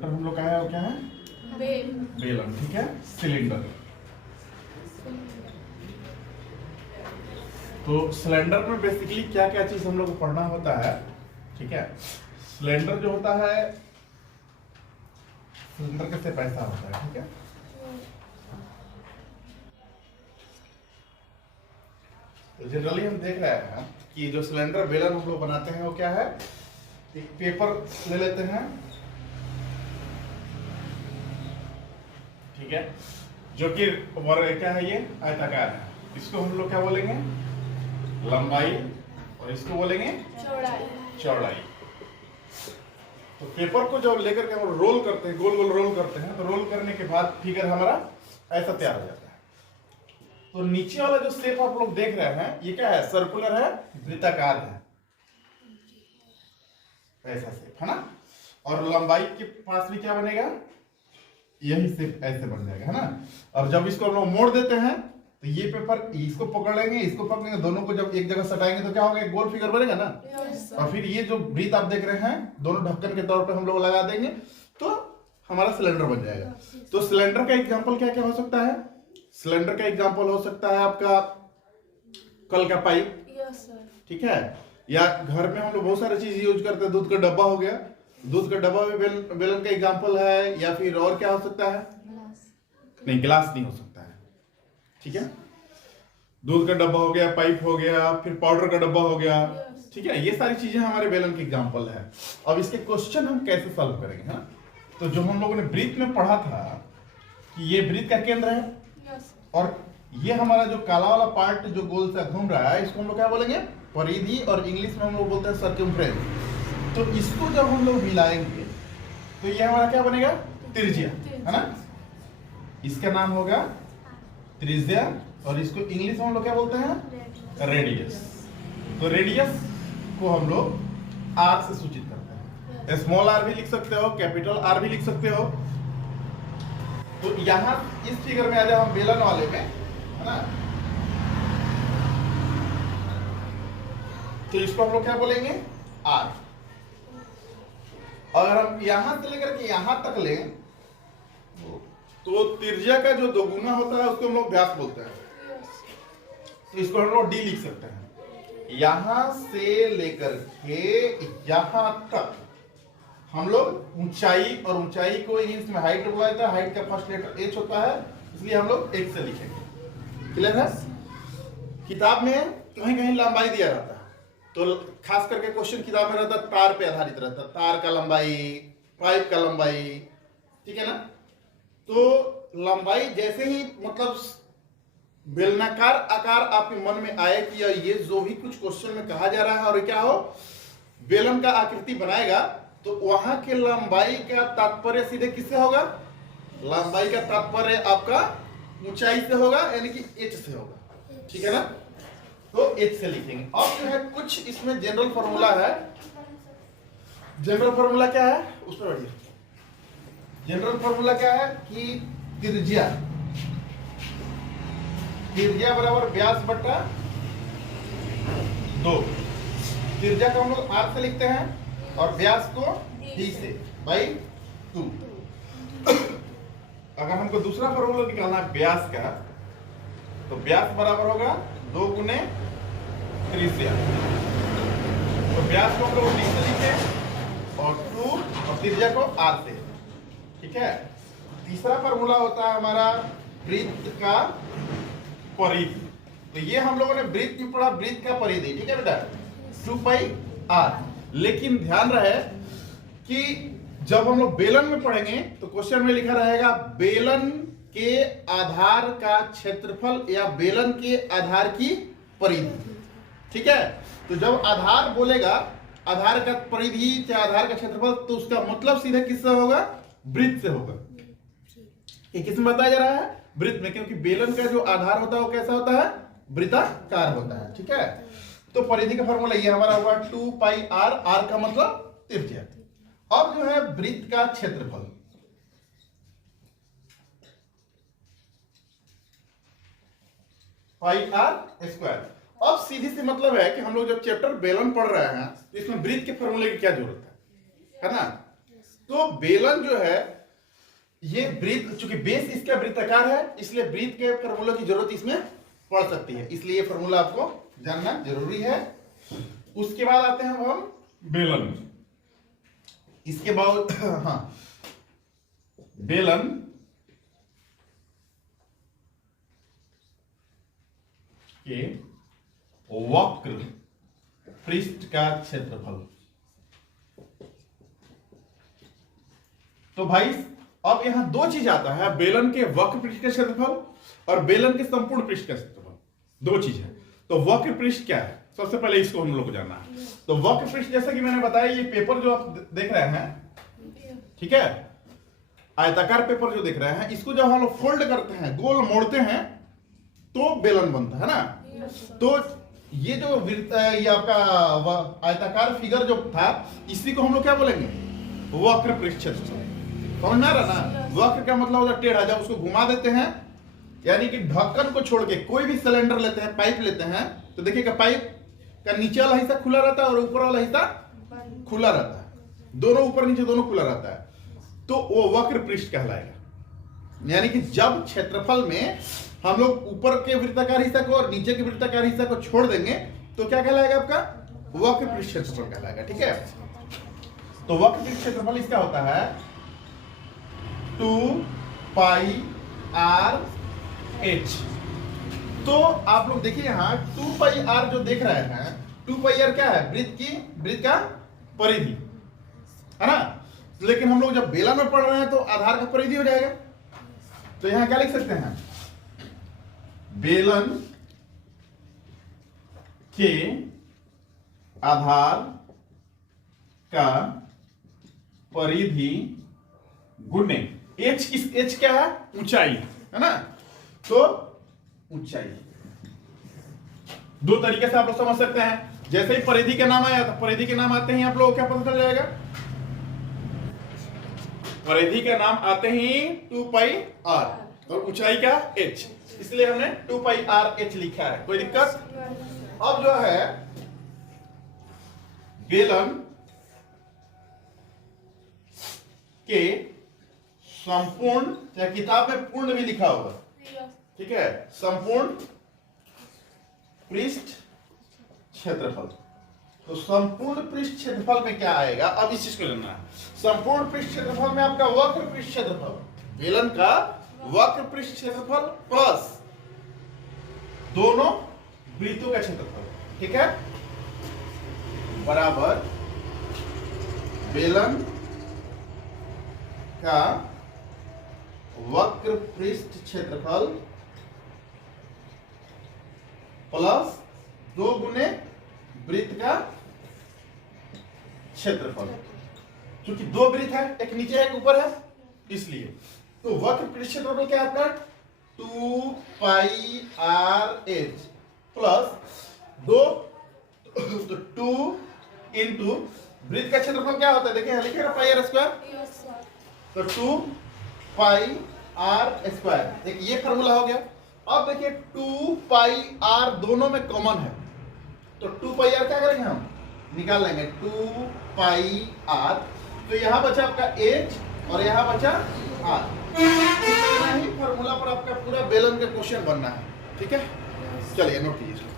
Chapter हम लोग का है, और क्या है? बेलन। ठीक है, सिलेंडर। तो सिलेंडर में बेसिकली क्या क्या चीज हम लोग को पढ़ना होता है। ठीक है, सिलेंडर जो होता है, सिलेंडर कैसे पैसा होता है। ठीक है, तो जनरली हम देख रहे हैं कि जो सिलेंडर बेलन हम लोग बनाते हैं वो क्या है, एक पेपर ले लेते हैं। ठीक है, जो कि क्या है, ये आयताकार है। इसको हम लोग क्या बोलेंगे, लंबाई, और इसको बोलेंगे चौड़ाई। तो पेपर को जब लेकर के हम रोल करते हैं, गोल गोल रोल करते हैं, तो रोल करने के बाद फिगर हमारा ऐसा तैयार हो जाता है। तो नीचे वाला जो शेप आप लोग देख रहे हैं, ये क्या है, सर्कुलर है, वृत्ताकार है, ऐसा शेप है ना। और लंबाई के पास भी क्या बनेगा, यही शेप ऐसे बन जाएगा, है ना। और जब इसको हम लोग मोड़ देते हैं, तो ये पेपर इसको पकड़ लेंगे, इसको पकड़ेंगे, दोनों को जब एक जगह सटाएंगे तो क्या होगा, एक गोल फिगर बनेगा ना। और फिर ये जो वृत्त आप देख रहे हैं, दोनों ढक्कन के तौर पे हम लोग लगा देंगे, तो हमारा सिलेंडर बन जाएगा। तो सिलेंडर का एग्जांपल क्या क्या हो सकता है, सिलेंडर का एग्जांपल हो सकता है आपका कल का पाइप। ठीक है, या घर में हम लोग बहुत सारी चीज यूज करते हैं, दूध का डब्बा हो गया, दूध का डब्बा भी बेलन का एग्जांपल है। या फिर और क्या हो सकता है, नहीं गिलास नहीं हो सकता है। ठीक है, दूध का डब्बा हो गया, पाइप हो गया, फिर पाउडर का डब्बा हो गया। ठीक है, ये सारी चीजें हमारे बेलन के एग्जांपल है। अब इसके क्वेश्चन हम कैसे सॉल्व करेंगे, है ना। तो जो हम लोगों ने वृत्त में पढ़ा था कि ये वृत्त का केंद्र है, और ये हमारा जो काला वाला पार्ट जो गोल से घूम रहा है, इसको हम लोग क्या बोलेंगे, परिधि, और इंग्लिश में हम लोग बोलते हैं सर्कमफ्रेंस। तो इसको जब हम लोग मिलाएंगे तो ये हमारा क्या बनेगा, त्रिज्या, है ना। इसका नाम होगा त्रिज्या, और इसको इंग्लिश में हम लोग क्या बोलते हैं, रेडियस। तो रेडियस को हम लोग आर से सूचित करते हैं। स्मॉल आर भी लिख सकते हो, कैपिटल आर भी लिख सकते हो। तो यहां इस फिगर में आ जाओ हम बेलन वाले में, है ना। तो इसको हम लोग क्या बोलेंगे, आर। अगर हम यहां से लेकर के यहां तक लें, तो त्रिज्या का जो दोगुना होता है उसको हम लोग व्यास बोलते हैं। तो इसको हम लोग डी लिख सकते हैं। यहां से लेकर के यहां तक हम लोग ऊंचाई, और ऊंचाई को इंग्लिश में हाइट बोला जाता है, हाइट का फर्स्ट लेटर एच होता है, इसलिए हम लोग एच से लिखेंगे। क्लियर है। किताब में कहीं कहीं लंबाई दिया रहता है, तो खास करके क्वेश्चन किताब में रहता है तार पे आधारित रहता है, तार का लंबाई, पाइप का लंबाई। ठीक है ना। तो लंबाई जैसे ही मतलब बेलनाकार आकार आपके मन में आए कि ये जो भी कुछ क्वेश्चन में कहा जा रहा है, और क्या हो, बेलन का आकृति बनाएगा, तो वहां के लंबाई का तात्पर्य सीधे किससे होगा, लंबाई का तात्पर्य आपका ऊंचाई से होगा, यानी कि एच से होगा। ठीक है ना। तो एच से लिखेंगे। अब जो है कुछ इसमें जनरल फॉर्मूला है। जनरल फॉर्मूला क्या है, उस पर बढ़िए। जनरल फॉर्मूला क्या है कि त्रिज्या बराबर व्यास बट्टा 2। त्रिज्या को हम लोग आर से लिखते हैं, और व्यास को डी से बाई 2। अगर हमको दूसरा फॉर्मूला निकालना है व्यास का, तो व्यास बराबर होगा 2 गुने त्रिज्या। तो व्यास को हम लोग डी से लिखे, और 2, और त्रिज्या को आर से। ठीक है। तीसरा फॉर्मूला होता है हमारा वृत्त का परिधि। तो ये हम लोगों ने वृत्त में पढ़ा, वृत्त का परिधि। ठीक है बेटा, 2 पाई आर। लेकिन ध्यान रहे कि जब हम लोग बेलन में पढ़ेंगे तो क्वेश्चन में लिखा रहेगा बेलन के आधार का क्षेत्रफल, या बेलन के आधार की परिधि। ठीक है। तो जब आधार बोलेगा, आधार का परिधि चाहे आधार का क्षेत्रफल, तो उसका मतलब सीधे किससे होगा, वृत्त से होगा। ये किस में बताया जा रहा है, वृत्त में, क्योंकि बेलन का जो आधार होता है वो कैसा होता है, वृत्ताकार होता है। ठीक है। तो परिधि का फॉर्मूला ये हमारा होगा 2 पाई आर, आर का मतलब त्रिज्या। अब जो है वृत्त का क्षेत्रफल, पाई आर स्क्वायर। अब सीधी सी मतलब है कि हम लोग जब चैप्टर बेलन पढ़ रहे हैं, तो इसमें वृत्त के फॉर्मूले की क्या जरूरत है ना। तो बेलन जो है ये वृत्त, चूंकि बेस इसका वृत्ताकार है इसलिए वृत्त के फॉर्मूला की जरूरत इसमें पड़ सकती है, इसलिए ये फॉर्मूला आपको जानना जरूरी है। उसके बाद आते हैं हम बेलन। इसके बाद हाँ, बेलन के वक्र पृष्ठ का क्षेत्रफल। तो भाई अब यहां दो चीज आता है, बेलन के वक्र पृष्ठ का क्षेत्रफल और बेलन के संपूर्ण पृष्ठ का क्षेत्रफल, दो चीज है। तो वक्र पृष्ठ क्या है, सबसे पहले इसको हम लोग को जानना है। तो वक्र पृष्ठ जैसा कि मैंने बताया, ये पेपर जो आप देख रहे हैं, ठीक है, आयताकार पेपर जो देख रहे हैं, इसको जब हम लोग फोल्ड करते हैं, गोल मोड़ते हैं, तो बेलन बनता है ना। तो ये जो ये आपका आयताकार फिगर जो था, इसी को हम लोग क्या बोलेंगे, वक्र पृष्ठ क्षेत्रफल। समझ में आ रहा ना, वक्र का मतलब होता है टेढ़ा। जब उसको घुमा देते हैं, यानी कि ढक्कन को छोड़ के कोई भी सिलेंडर लेते हैं, पाइप लेते हैं, तो देखिएगा पाइप का नीचे वाला हिस्सा खुला रहता है और ऊपर वाला हिस्सा खुला रहता है, दोनों ऊपर नीचे दोनों खुला रहता है, तो वो वक्र पृष्ठ कहलाएगा। यानी कि जब क्षेत्रफल में हम लोग ऊपर के वृत्ताकार हिस्सा को और नीचे के वृत्ताकार हिस्सा को छोड़ देंगे, तो क्या कहलाएगा, आपका वक्र पृष्ठ क्षेत्रफल कहलाएगा। ठीक है, तो वक्र पृष्ठ क्षेत्रफल इसका होता है 2 पाई आर एच। तो आप लोग देखिए यहां 2 पाई आर जो देख रहे हैं, 2 पाई आर क्या है, वृत्त का परिधि है ना। लेकिन हम लोग जब बेलन में पढ़ रहे हैं तो आधार का परिधि हो जाएगा। तो यहां क्या लिख सकते हैं, बेलन के आधार का परिधि गुणे एच क्या है, ऊंचाई है ना। तो ऊंचाई दो तरीके से आप लोग समझ सकते हैं। जैसे ही परिधि का नाम आया, तो परिधि के नाम आते ही आप लोगों को क्या पता चल जाएगा, परिधि का नाम आते ही 2 पाई आर और ऊंचाई का एच, इसलिए हमने 2 पाई आर एच लिखा है। कोई दिक्कत? अब जो है बेलन के संपूर्ण, चाहे किताब में पूर्ण भी लिखा होगा, ठीक है, संपूर्ण पृष्ठ क्षेत्रफल। तो संपूर्ण पृष्ठ क्षेत्रफल में क्या आएगा, अब इस चीज को जानना है। संपूर्ण पृष्ठ क्षेत्रफल में आपका वक्र पृष्ठ क्षेत्रफल, बेलन का वक्र पृष्ठ क्षेत्रफल प्लस दोनों वृत्तों का क्षेत्रफल, ठीक है, बराबर बेलन का वक्र पृष्ठ क्षेत्रफल प्लस 2 गुने वृत्त का क्षेत्रफल। क्योंकि 2 वृत्त है, एक नीचे है एक ऊपर है, इसलिए तो वक्र पृष्ठ क्षेत्रफल क्या है आपका 2 पाई आर एच प्लस 2, तो 2 इंटू वृत्त का क्षेत्रफल क्या होता है, देखिए लिखेगा पाई आर स्क्वायर, तो 2 पाई आर स्क्वायर, देखिए ये फॉर्मूला हो गया। अब देखिए 2 पाई आर दोनों में कॉमन है, तो 2 पाई आर क्या करेंगे हम, निकाल लेंगे 2 पाई आर, तो यहां बचा आपका एच और यहां बचा आर। इतना ही फॉर्मूला पर आपका पूरा बेलन का क्वेश्चन बनना है, ठीक है। चलिए नोट कीजिए।